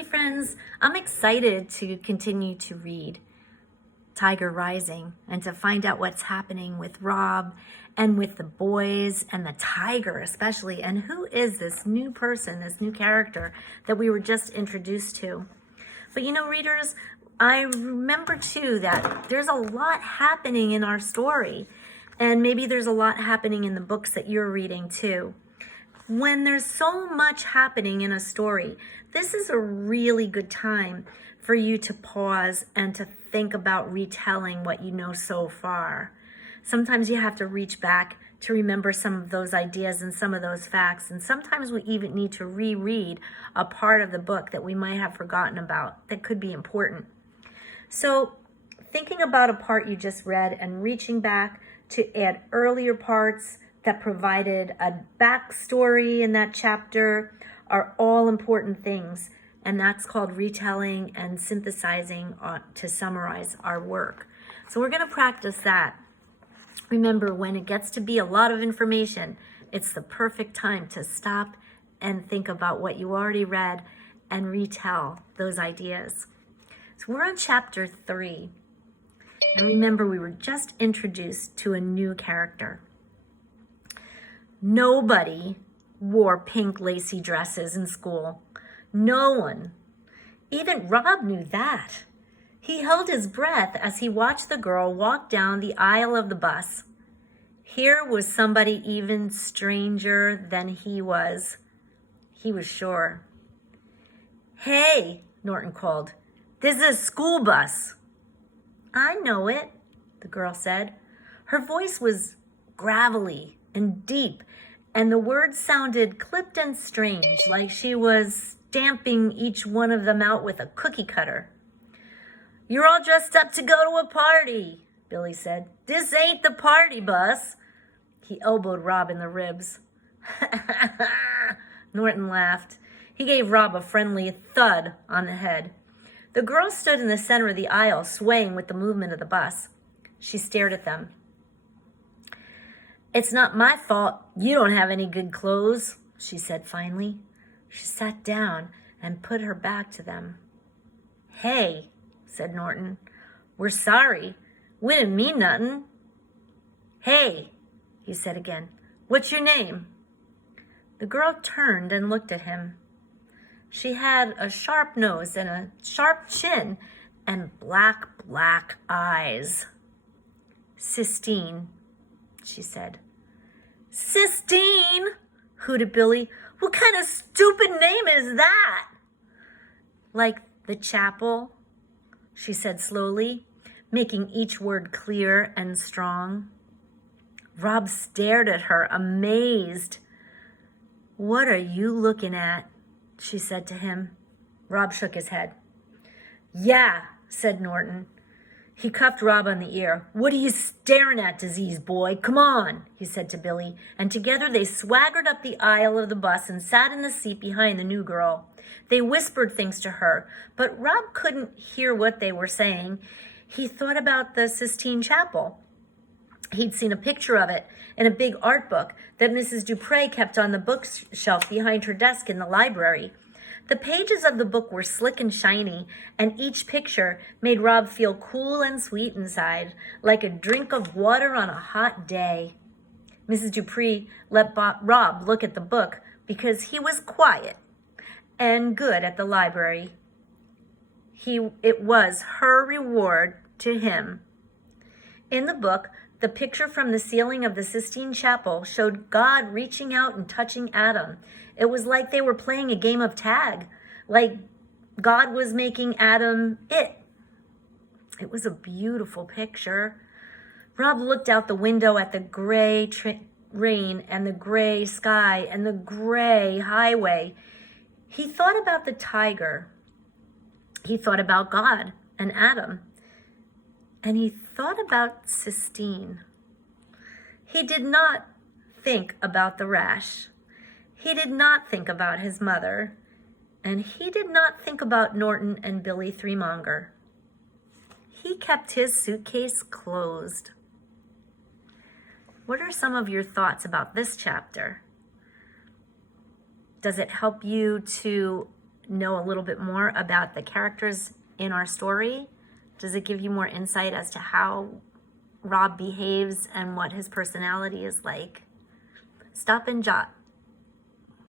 Hey friends, I'm excited to continue to read Tiger Rising and to find out what's happening with Rob and with the boys and the tiger especially, and who is this new person, this new character that we were just introduced to. But you know, readers, I remember too that there's a lot happening in our story, and maybe there's a lot happening in the books that you're reading too. When there's so much happening in a story, this is a really good time for you to pause and to think about retelling what you know so far. Sometimes you have to reach back to remember some of those ideas and some of those facts, and sometimes we even need to reread a part of the book that we might have forgotten about that could be important. So thinking about a part you just read and reaching back to add earlier parts that provided a backstory in that chapter are all important things. And that's called retelling and synthesizing to summarize our work. So we're going to practice that. Remember, when it gets to be a lot of information, it's the perfect time to stop and think about what you already read and retell those ideas. So we're on chapter 3. And remember, we were just introduced to a new character. Nobody wore pink lacy dresses in school. No one. Even Rob knew that. He held his breath as he watched the girl walk down the aisle of the bus. Here was somebody even stranger than he was. He was sure. "Hey," Norton called. "This is a school bus." "I know it," the girl said. Her voice was gravelly and deep, and the words sounded clipped and strange, like she was stamping each one of them out with a cookie cutter. "You're all dressed up to go to a party," Billy said. "This ain't the party bus." He elbowed Rob in the ribs. Norton laughed. He gave Rob a friendly thud on the head. The girl stood in the center of the aisle, swaying with the movement of the bus. She stared at them. "It's not my fault you don't have any good clothes," she said finally. She sat down and put her back to them. "Hey," said Norton, "we're sorry. We didn't mean nothing." "Hey," he said again, "what's your name?" The girl turned and looked at him. She had a sharp nose and a sharp chin and black eyes. "Sistine," she said. "Sistine?" hooted Billy. "What kind of stupid name is that?" "Like the chapel," she said slowly, making each word clear and strong. Rob stared at her, amazed. "What are you looking at?" she said to him. Rob shook his head. "Yeah," said Norton. He cuffed Rob on the ear. "What are you staring at, disease boy? Come on," he said to Billy, and together they swaggered up the aisle of the bus and sat in the seat behind the new girl. They whispered things to her, but Rob couldn't hear what they were saying. He thought about the Sistine Chapel. He'd seen a picture of it in a big art book that Mrs. Dupre kept on the bookshelf behind her desk in the library. The pages of the book were slick and shiny, and each picture made Rob feel cool and sweet inside, like a drink of water on a hot day. Mrs. Dupre let Rob look at the book because he was quiet and good at the library. It was her reward to him. In the book, the picture from the ceiling of the Sistine Chapel showed God reaching out and touching Adam. It was like they were playing a game of tag, like God was making Adam it. It was a beautiful picture. Rob looked out the window at the gray rain and the gray sky and the gray highway. He thought about the tiger. He thought about God and Adam. And he thought about Sistine. He did not think about the rash. He did not think about his mother. And he did not think about Norton and Billy Threemonger. He kept his suitcase closed. What are some of your thoughts about this chapter? Does it help you to know a little bit more about the characters in our story? Does it give you more insight as to how Rob behaves and what his personality is like? Stop and jot